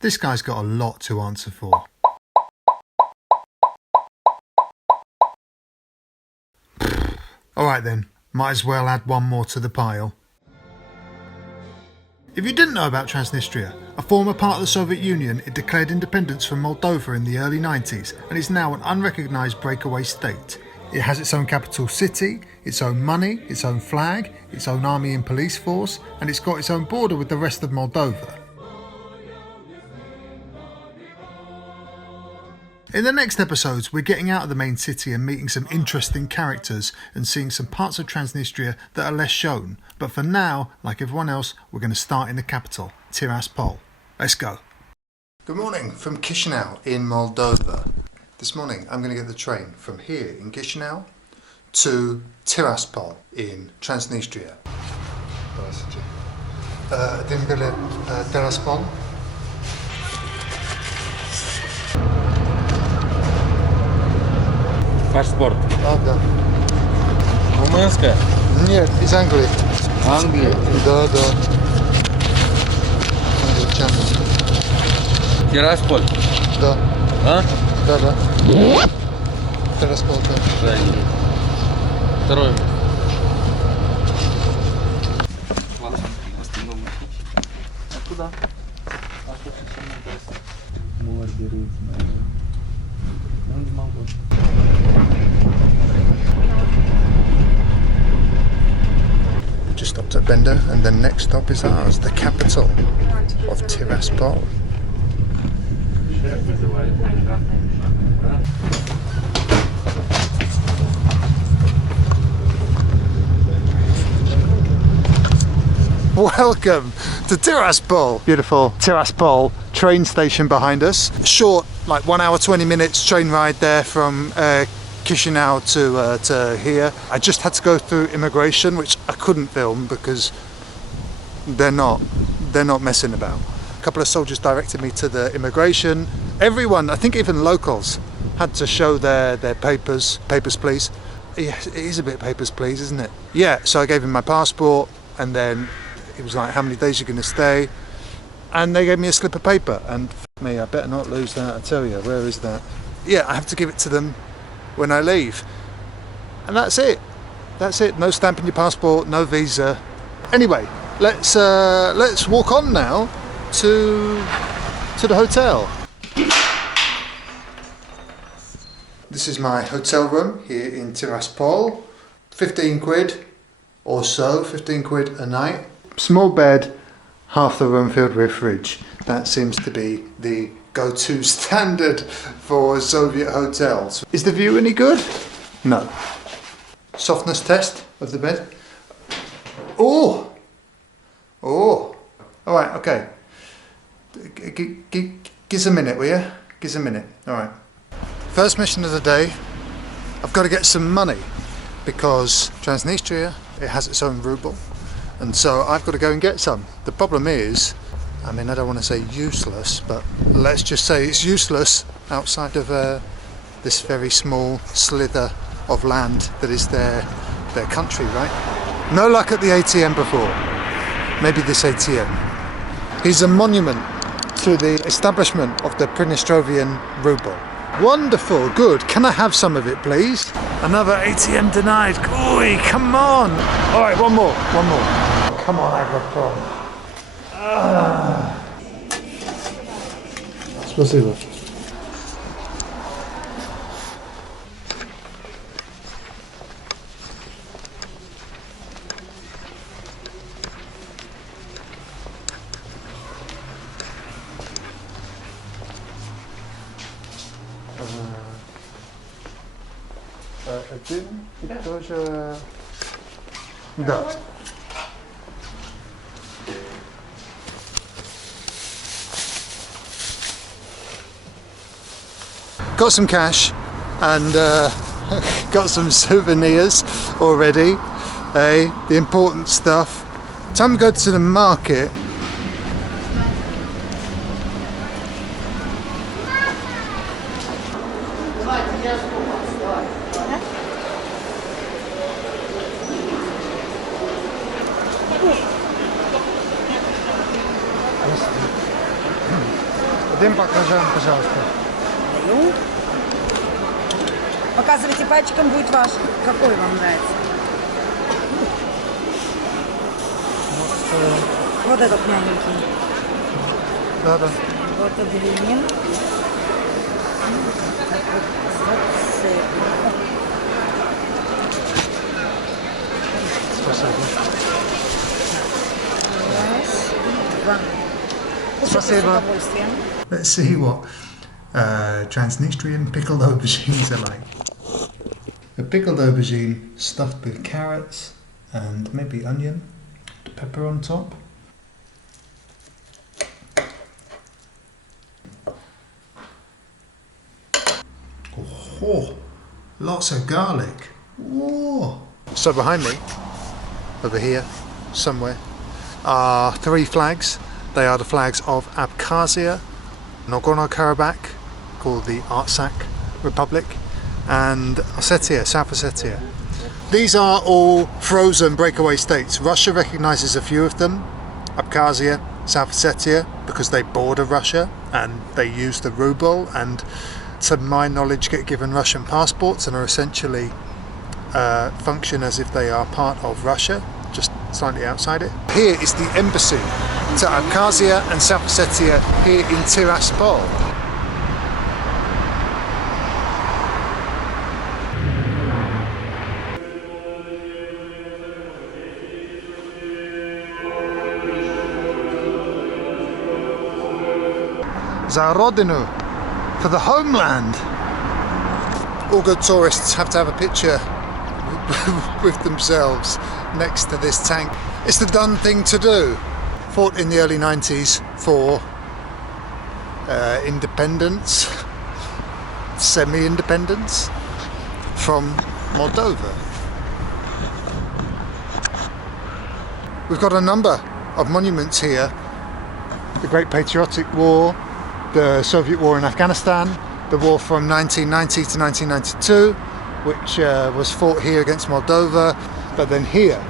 This guy's got a lot to answer for. Alright then, might as well add one more to the pile. If you didn't know about Transnistria, a former part of the Soviet Union, it declared independence from Moldova in the early 90s and is now an unrecognised breakaway state. It has its own capital city, its own money, its own flag, its own army and police force, and it's got its own border with the rest of Moldova. In the next episodes, we're getting out of the main city and meeting some interesting characters and seeing some parts of Transnistria that are less shown. But for now, like everyone else, we're going to start in the capital, Tiraspol. Let's go. Good morning from Chisinau in Moldova. This morning I'm going to get the train from here in Chisinau to Tiraspol in Transnistria. Din bilet Tiraspol. Паспорт. Да. Румынская? Нет, из Англии. Англия? Да. Англичанин. Тирасполь? Да. А? Да. Тираспол, да. Правильно. Второе. А куда? А что самое интересное? Молодец. Ну, не могу. Just stopped at Bender and the next stop is ours, the capital of Tiraspol. Welcome to Tiraspol! Beautiful Tiraspol train station behind us. Short, like 1 hour 20 minutes train ride there from Chisinau to here. I just had to go through immigration, which I couldn't film because they're not messing about. A couple of soldiers directed me to the immigration. Everyone, I think even locals, had to show their papers please. Yes, it is a bit papers please, isn't it? Yeah, so I gave him my passport and then he was like, how many days are you going to stay? And they gave me a slip of paper and f me, I better not lose that, I tell you. Where is that? Yeah, I have to give it to them when I leave. And that's it. No stamp in your passport, no visa. Anyway, let's walk on now to the hotel. This is my hotel room here in Tiraspol. 15 quid or so, 15 quid a night. Small bed, half the room filled with fridge. That seems to be the go-to standard for Soviet hotels. Is the view any good? No. Softness test of the bed. Oh! Alright, okay. Give us a minute, will you? Give us a minute. Alright. First mission of the day. I've got to get some money because Transnistria, it has its own ruble. And so I've got to go and get some. The problem is, I mean, I don't want to say useless, but let's just say it's useless outside of this very small slither of land that is their country, right? No luck at the ATM before. Maybe this ATM. He's a monument to the establishment of the Pridnestrovian ruble. Wonderful, good. Can I have some of it, please? Another ATM denied. Oi, come on. All right, one more. Come on, Agropro. Спасибо. Один и тоже... Да. Got some cash and got some souvenirs already. The important stuff. Time to go to the market. Один баклажан, пожалуйста. Даю. Показывайте пальчиком, будет ваш. Какой вам нравится? Вот этот мягенький. Да, да. Вот отдвинем. Зацепим. Спасибо. Раз, два. Кушайте с Спасибо. удовольствием. Let's see what Transnistrian pickled aubergines are like. A pickled aubergine stuffed with carrots and maybe onion, pepper on top. Oh, lots of garlic. Whoa. So behind me, over here, somewhere, are 3 flags. They are the flags of Abkhazia, Nagorno-Karabakh, called the Artsakh Republic, and Ossetia, South Ossetia. These are all frozen breakaway states. Russia recognises a few of them, Abkhazia, South Ossetia, because they border Russia and they use the ruble and, to my knowledge, get given Russian passports and are essentially function as if they are part of Russia, just slightly outside it. Here is the embassy to Abkhazia and South Ossetia here in Tiraspol. Za rodinu, for the homeland. All good tourists have to have a picture with themselves next to this tank. It's the done thing to do. Fought in the early 90s for independence, semi-independence from Moldova. We've got a number of monuments here. The Great Patriotic War, the Soviet War in Afghanistan, the war from 1990 to 1992, which was fought here against Moldova. But then here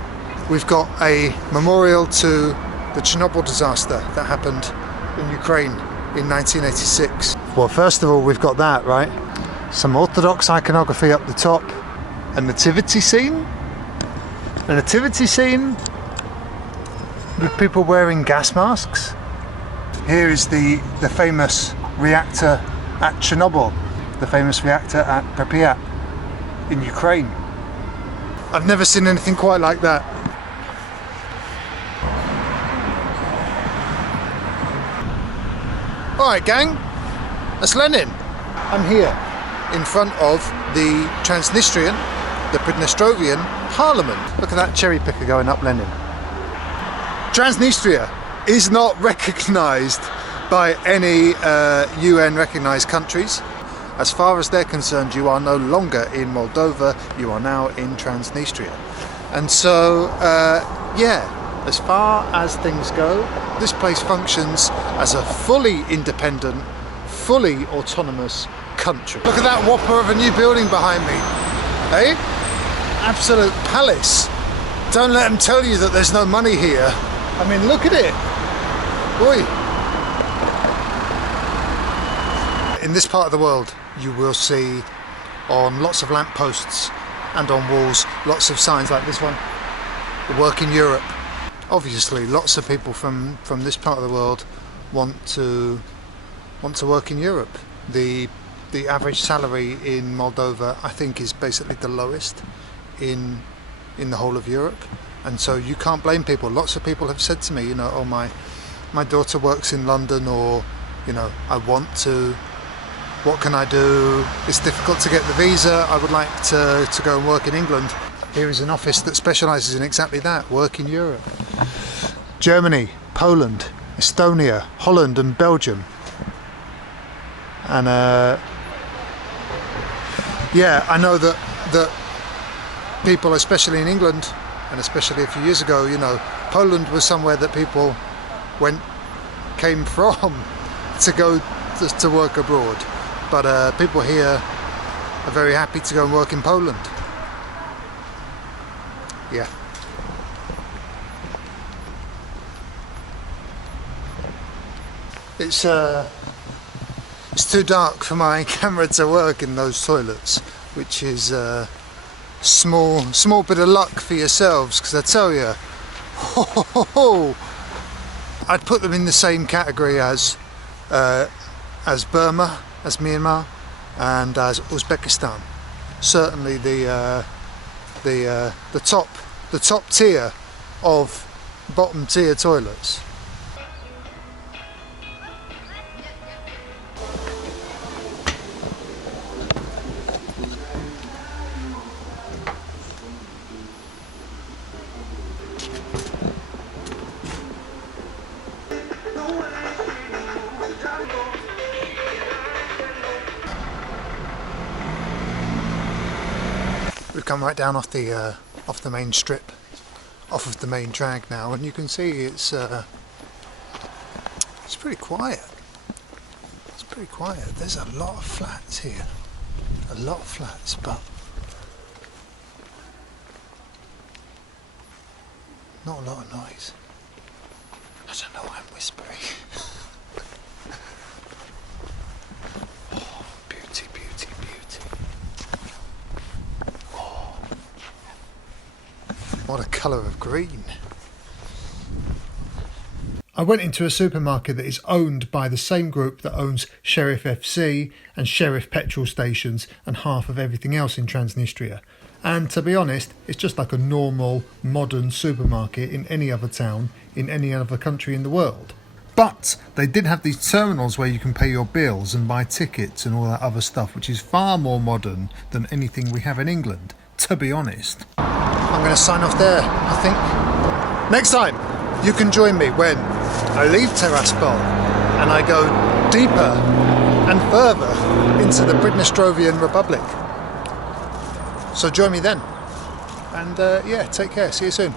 we've got a memorial to the Chernobyl disaster that happened in Ukraine in 1986. Well, first of all, we've got that, right? Some Orthodox iconography up the top. A nativity scene. A nativity scene with people wearing gas masks. Here is the famous reactor at Chernobyl, the famous reactor at Pripyat in Ukraine. I've never seen anything quite like that. Alright gang, that's Lenin. I'm here in front of the Transnistrian, the Pridnestrovian Parliament. Look at that cherry picker going up Lenin. Transnistria is not recognised by any UN recognised countries. As far as they're concerned, you are no longer in Moldova, you are now in Transnistria. And so, yeah, as far as things go, this place functions as a fully independent, fully autonomous country. Look at that whopper of a new building behind me, eh? Absolute palace. Don't let them tell you that there's no money here. I mean, look at it. Oi. In this part of the world, you will see on lots of lampposts and on walls lots of signs like this one, work in Europe. Obviously, lots of people from this part of the world want to work in Europe. The average salary in Moldova, I think, is basically the lowest in the whole of Europe, and so you can't blame people. Lots of people have said to me, you know, oh, my daughter works in London, or, you know, I want to. What can I do? It's difficult to get the visa. I would like to go and work in England. Here is an office that specialises in exactly that, work in Europe. Germany, Poland, Estonia, Holland and Belgium. And yeah, I know that people, especially in England, and especially a few years ago, you know, Poland was somewhere that people came from to go to work abroad. But people here are very happy to go and work in Poland. Yeah. It's It's too dark for my camera to work in those toilets, which is small bit of luck for yourselves, because I tell you, I'd put them in the same category as Burma, as Myanmar, and as Uzbekistan. Certainly the top tier of bottom tier toilets. We've come right down off the main strip, off of the main drag now, and you can see it's pretty quiet. It's pretty quiet. There's a lot of flats here, a lot of flats, but not a lot of noise. I don't know why I'm whispering. Oh, beauty, beauty, beauty. Oh, what a colour of green. I went into a supermarket that is owned by the same group that owns Sheriff FC and Sheriff petrol stations and half of everything else in Transnistria. And to be honest, it's just like a normal, modern supermarket in any other town, in any other country in the world. But they did have these terminals where you can pay your bills and buy tickets and all that other stuff, which is far more modern than anything we have in England, to be honest. I'm going to sign off there, I think. Next time, you can join me when I leave Tiraspol and I go deeper and further into the Transnistrian Republic. So join me then. And yeah, take care. See you soon.